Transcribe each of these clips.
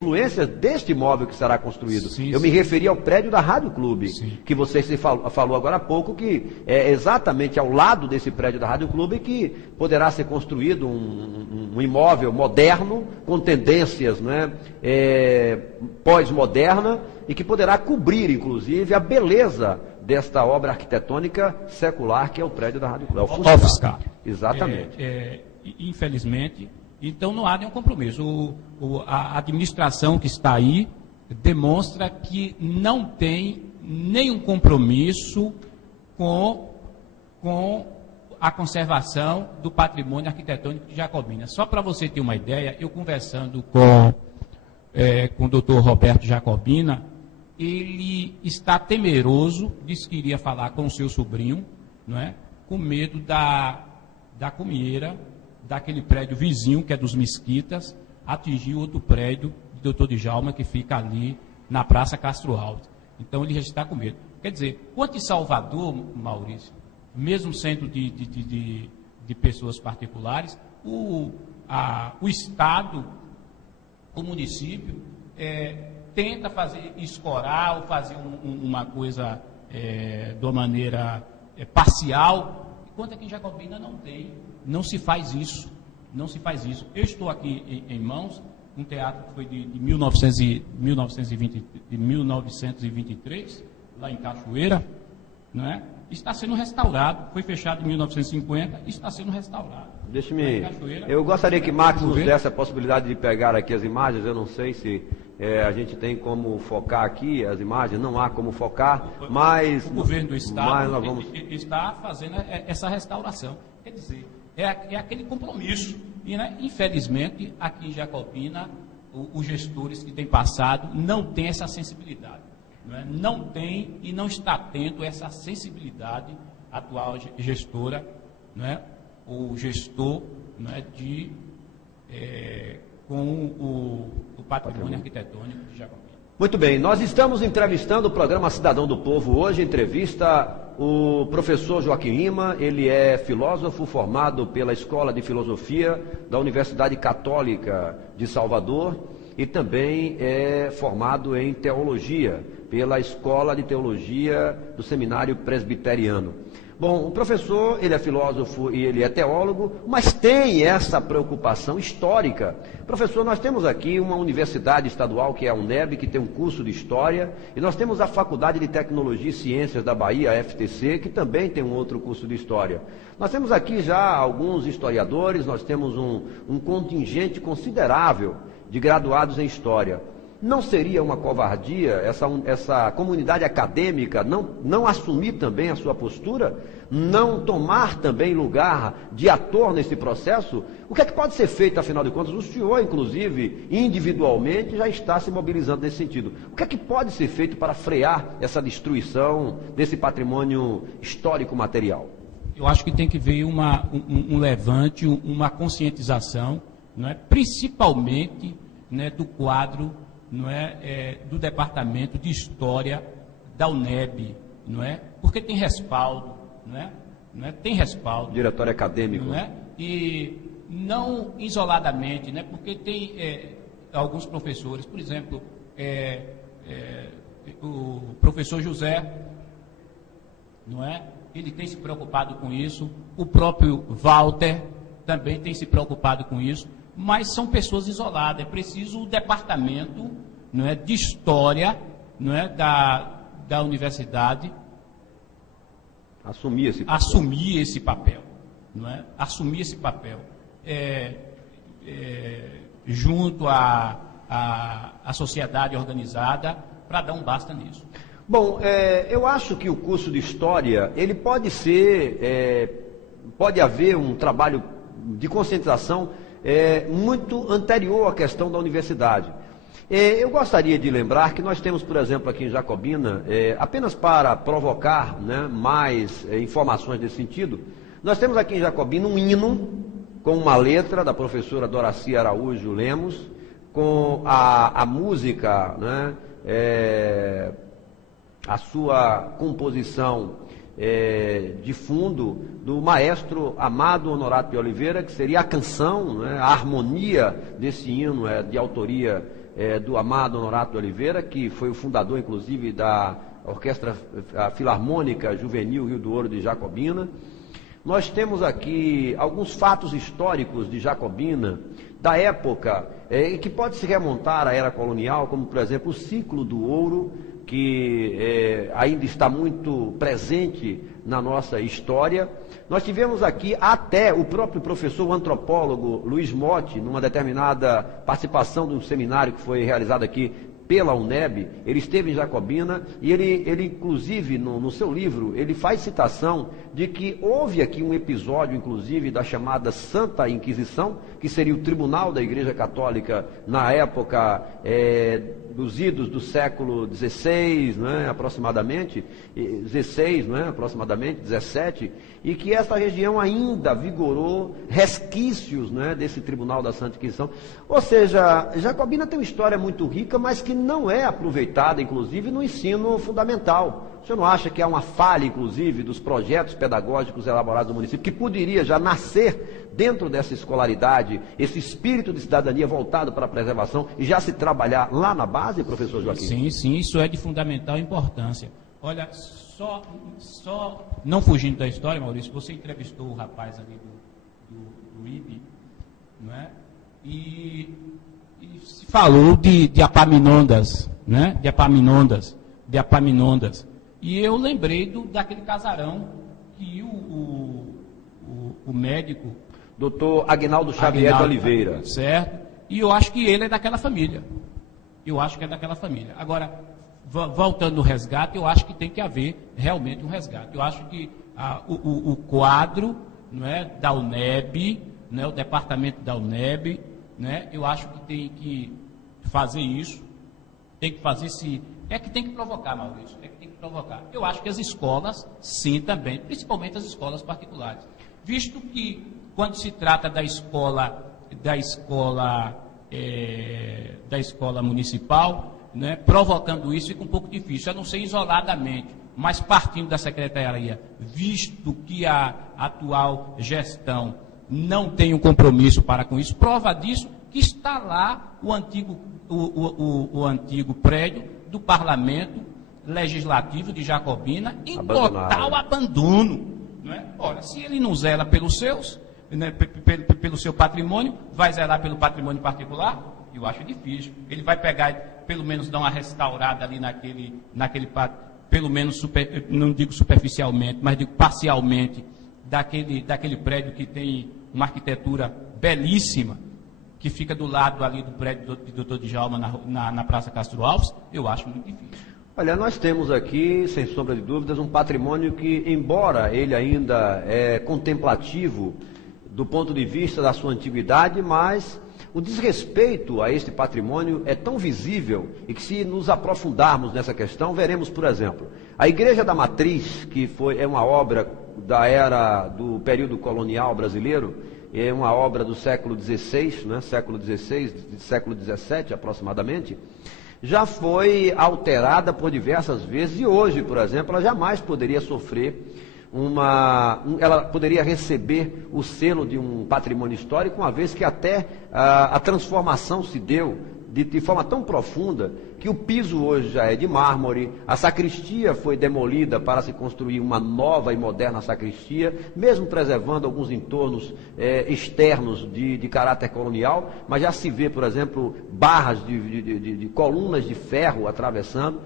influências deste imóvel que será construído. Sim, eu me referi ao prédio da Rádio Clube, sim, que você falou agora há pouco, que é exatamente ao lado desse prédio da Rádio Clube que poderá ser construído um imóvel moderno, com tendências, né, pós-moderna, e que poderá cobrir, inclusive, a beleza desta obra arquitetônica secular que é o prédio da Rádio Clube. É o Fuscar. Exatamente. Infelizmente, então não há nenhum compromisso. A administração que está aí demonstra que não tem nenhum compromisso com a conservação do patrimônio arquitetônico de Jacobina. Só para você ter uma ideia, eu conversando com o doutor Roberto Jacobina, ele está temeroso, disse que iria falar com o seu sobrinho, não é? Com medo da comieira daquele prédio vizinho, que é dos Mesquitas, atingir outro prédio do Dr. Djalma, que fica ali na Praça Castro Alves. Então ele já está com medo. Quer dizer, quanto em Salvador, Maurício, mesmo sendo de pessoas particulares, o Estado, o município, tenta escorar ou fazer uma coisa de uma maneira parcial, enquanto aqui em Jacobina não se faz isso. Não se faz isso. Eu estou aqui em mãos, um teatro que foi de 1923, lá em Cachoeira, não é? Está sendo restaurado, foi fechado em 1950 e está sendo restaurado. Eu gostaria que Marcos nos desse a possibilidade de pegar aqui as imagens. Eu não sei se a gente tem como focar aqui as imagens, não há como focar, mas o governo do Estado nós está fazendo essa restauração. Quer dizer, é aquele compromisso. E, né, infelizmente, aqui em Jacobina, os gestores que têm passado não têm essa sensibilidade. Não tem e não está tendo essa sensibilidade atual gestora, o gestor com o patrimônio arquitetônico de Jacobina. Muito bem, nós estamos entrevistando o programa Cidadão do Povo hoje, entrevista o professor Joaquim Lima. Ele é filósofo formado pela Escola de Filosofia da Universidade Católica de Salvador e também é formado em Teologia pela Escola de Teologia do Seminário Presbiteriano. Bom, o professor, ele é filósofo e ele é teólogo, mas tem essa preocupação histórica. Professor, nós temos aqui uma universidade estadual, que é a UNEB, que tem um curso de História, e nós temos a Faculdade de Tecnologia e Ciências da Bahia, a FTC, que também tem um outro curso de História. Nós temos aqui já alguns historiadores, nós temos um contingente considerável de graduados em História. Não seria uma covardia essa comunidade acadêmica não assumir também a sua postura, não tomar também lugar de ator nesse processo? O que é que pode ser feito, afinal de contas? O senhor, inclusive, individualmente, já está se mobilizando nesse sentido. O que é que pode ser feito para frear essa destruição desse patrimônio histórico material? Eu acho que tem que ver um levante, uma conscientização, principalmente do quadro do Departamento de História da UNEB, porque tem respaldo, tem respaldo. Diretório acadêmico. E não isoladamente, porque tem alguns professores, por exemplo, o professor José, ele tem se preocupado com isso, o próprio Walter também tem se preocupado com isso, mas são pessoas isoladas. É preciso o departamento de história da universidade assumir esse papel. Assumir esse papel. Junto à sociedade organizada, para dar um basta nisso. Bom, eu acho que o curso de História, ele pode pode haver um trabalho de conscientização muito anterior à questão da universidade. Eu gostaria de lembrar que nós temos, por exemplo, aqui em Jacobina, apenas para provocar mais informações nesse sentido, nós temos aqui em Jacobina um hino com uma letra da professora Doraci Araújo Lemos, com a música, a sua composição de fundo do maestro Amado Honorato de Oliveira, que seria a canção, a harmonia desse hino de autoria do amado Honorato de Oliveira, que foi o fundador, inclusive, da Orquestra Filarmônica Juvenil Rio do Ouro de Jacobina. Nós temos aqui alguns fatos históricos de Jacobina, da época, que pode se remontar à era colonial, como, por exemplo, o ciclo do ouro, que ainda está muito presente na nossa história. Nós tivemos aqui até o próprio professor, o antropólogo Luiz Motti, numa determinada participação de um seminário que foi realizado aqui pela UNEB, ele esteve em Jacobina e ele inclusive, no seu livro, ele faz citação de que houve aqui um episódio, inclusive, da chamada Santa Inquisição, que seria o tribunal da Igreja Católica na época dos idos do século XVI, né, aproximadamente, XVII, e que essa região ainda vigorou resquícios, né, desse tribunal da Santa Inquisição. Ou seja, Jacobina tem uma história muito rica, mas que não é aproveitada, inclusive, no ensino fundamental. O senhor não acha que há uma falha, inclusive, dos projetos pedagógicos elaborados no município, que poderia já nascer dentro dessa escolaridade, esse espírito de cidadania voltado para a preservação, e já se trabalhar lá na base, professor Joaquim? Sim, isso é de fundamental importância. Olha, só não fugindo da história, Maurício, você entrevistou o rapaz ali do IB, não é? E se falou de Epaminondas, né? De Epaminondas. E eu lembrei daquele casarão que o médico... Doutor Aguinaldo Xavier de Oliveira. Certo? E eu acho que ele é daquela família. Agora, voltando no resgate, eu acho que tem que haver realmente um resgate. Eu acho que o quadro, não é, da UNEB, né, o departamento da UNEB, né, eu acho que tem que fazer isso, tem que fazer se... É que tem que provocar, Maurício, Eu acho que as escolas, sim, também, principalmente as escolas particulares. Visto que, quando se trata da escola municipal, né, provocando isso fica um pouco difícil, a não ser isoladamente, mas partindo da secretaria, visto que a atual gestão não tem um compromisso para com isso, prova disso que está lá o antigo prédio do Parlamento Legislativo de Jacobina em total abandono. Não é? Olha, se ele não zela pelos seus, né, pelo seu patrimônio, vai zelar pelo patrimônio particular? Eu acho difícil. Ele vai pegar, pelo menos dar uma restaurada ali naquele pelo menos, não digo superficialmente, mas digo parcialmente, daquele prédio que tem uma arquitetura belíssima, que fica do lado ali do prédio do Dr. Djalma na Praça Castro Alves. Eu acho muito difícil. Olha, nós temos aqui, sem sombra de dúvidas, um patrimônio que, embora ele ainda é contemplativo do ponto de vista da sua antiguidade, mas o desrespeito a este patrimônio é tão visível e que, se nos aprofundarmos nessa questão, veremos, por exemplo, a Igreja da Matriz, que é uma obra do período colonial brasileiro, é uma obra do século XVI, né, século XVII aproximadamente, já foi alterada por diversas vezes, e hoje, por exemplo, ela jamais poderia sofrer ela poderia receber o selo de um patrimônio histórico, uma vez que até a transformação se deu de forma tão profunda que o piso hoje já é de mármore, a sacristia foi demolida para se construir uma nova e moderna sacristia, mesmo preservando alguns entornos externos de caráter colonial, mas já se vê, por exemplo, barras de colunas de ferro atravessando.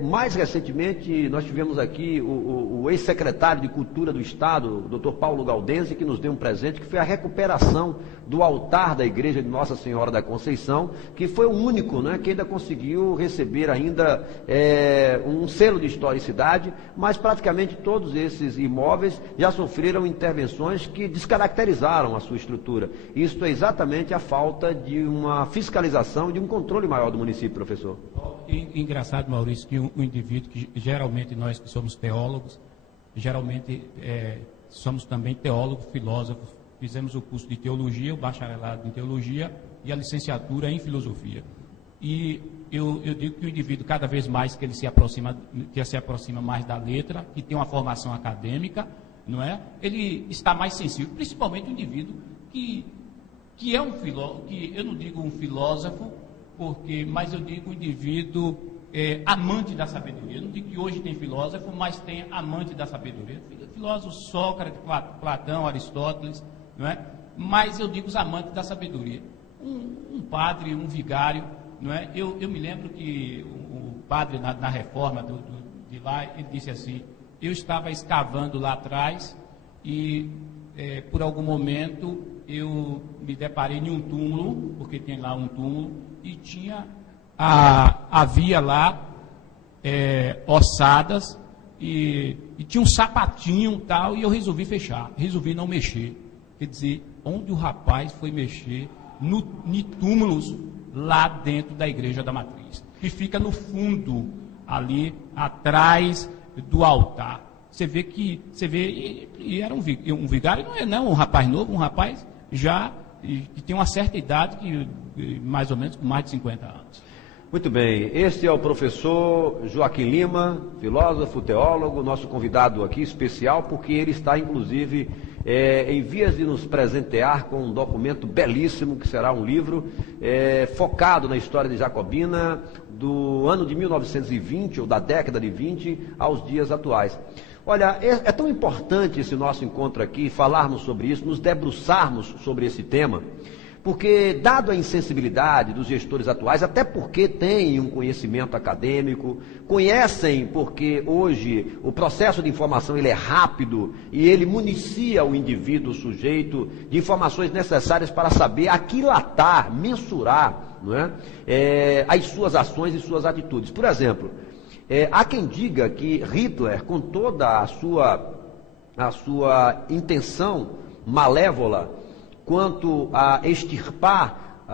Mais recentemente, nós tivemos aqui o ex-secretário de Cultura do Estado, o Dr. Paulo Galdense, que nos deu um presente, que foi a recuperação do altar da Igreja de Nossa Senhora da Conceição, que foi o único, né, que ainda conseguiu receber ainda um selo de historicidade, mas praticamente todos esses imóveis já sofreram intervenções que descaracterizaram a sua estrutura. Isto é exatamente a falta de uma fiscalização, de um controle maior do município, professor. Engraçado, Maurício, que um indivíduo que geralmente nós que somos teólogos, geralmente somos também teólogos, filósofos, fizemos o curso de teologia, o bacharelado em teologia e a licenciatura em filosofia. E eu digo que o indivíduo, cada vez mais que ele se aproxima mais da letra, que tem uma formação acadêmica, não é? Ele está mais sensível, principalmente o indivíduo que é um filósofo, que eu não digo um filósofo, mas eu digo o indivíduo amante da sabedoria. Eu não digo que hoje tem filósofo, mas tem amante da sabedoria. Filósofo Sócrates, Platão, Aristóteles, não é? Mas eu digo os amantes da sabedoria. Um padre, um vigário, não é? Eu me lembro que o padre na reforma de lá, ele disse assim: eu estava escavando lá atrás e por algum momento eu me deparei em um túmulo, porque tem lá um túmulo, e havia lá ossadas e tinha um sapatinho e tal, e eu resolvi fechar, resolvi não mexer. Quer dizer, onde o rapaz foi mexer em túmulos lá dentro da Igreja da Matriz, que fica no fundo, ali atrás do altar. Você vê, e era um vigário, não é um rapaz novo, um rapaz já que tem uma certa idade, mais ou menos com mais de 50 anos. Muito bem, este é o professor Joaquim Lima, filósofo, teólogo, nosso convidado aqui especial, porque ele está inclusive em vias de nos presentear com um documento belíssimo, que será um livro focado na história de Jacobina, do ano de 1920, ou da década de 20, aos dias atuais. Olha, é tão importante esse nosso encontro aqui, falarmos sobre isso, nos debruçarmos sobre esse tema, porque, dado a insensibilidade dos gestores atuais, até porque têm um conhecimento acadêmico, conhecem porque hoje o processo de informação ele é rápido e ele municia o indivíduo, o sujeito, de informações necessárias para saber aquilatar, mensurar, não é? As suas ações e suas atitudes. Por exemplo, há quem diga que Hitler, com toda a sua intenção malévola, quanto a extirpar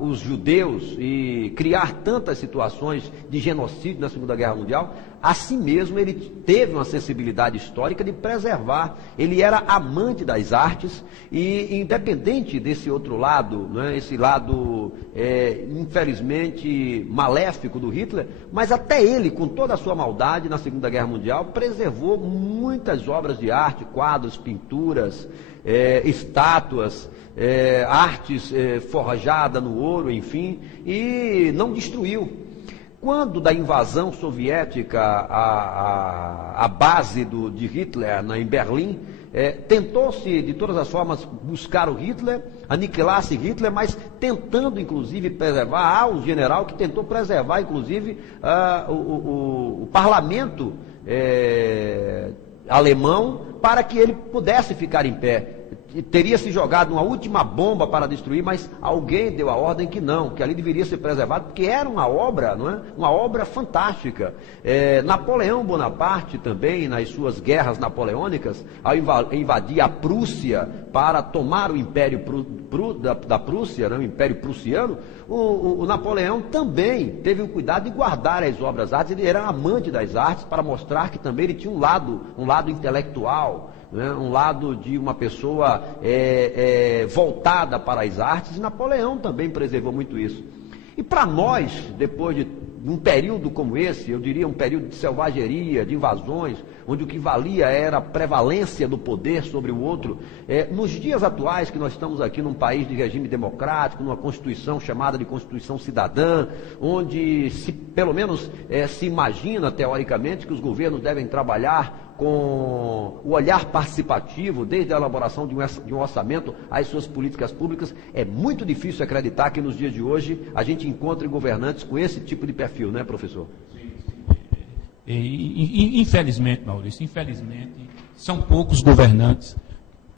os judeus e criar tantas situações de genocídio na Segunda Guerra Mundial, assim mesmo ele teve uma sensibilidade histórica de preservar. Ele era amante das artes e, independente desse outro lado, né, esse lado infelizmente maléfico do Hitler, mas até ele, com toda a sua maldade na Segunda Guerra Mundial, preservou muitas obras de arte, quadros, pinturas, estátuas, artes forjadas no ouro, enfim, e não destruiu. Quando da invasão soviética a base de Hitler em Berlim, tentou-se de todas as formas buscar o Hitler, aniquilar-se Hitler, mas tentando inclusive preservar, há um general que tentou preservar inclusive o parlamento alemão para que ele pudesse ficar em pé. Teria se jogado uma última bomba para destruir, mas alguém deu a ordem que não, que ali deveria ser preservado, porque era uma obra, não é? Uma obra fantástica. Napoleão Bonaparte também, nas suas guerras napoleônicas, ao invadir a Prússia para tomar o Império da Prússia, né? O Império Prussiano, o Napoleão também teve o cuidado de guardar as obras de arte. Ele era amante das artes, para mostrar que também ele tinha um lado intelectual, né? Um lado de uma pessoa voltada para as artes, e Napoleão também preservou muito isso. E para nós, depois de um período como esse, eu diria um período de selvageria, de invasões, onde o que valia era a prevalência do poder sobre o outro, nos dias atuais que nós estamos aqui num país de regime democrático, numa Constituição chamada de Constituição Cidadã, onde pelo menos se imagina teoricamente que os governos devem trabalhar com o olhar participativo, desde a elaboração de um orçamento às suas políticas públicas, é muito difícil acreditar que nos dias de hoje a gente encontre governantes com esse tipo de perfil, não é, professor? Infelizmente, Maurício, infelizmente, são poucos governantes,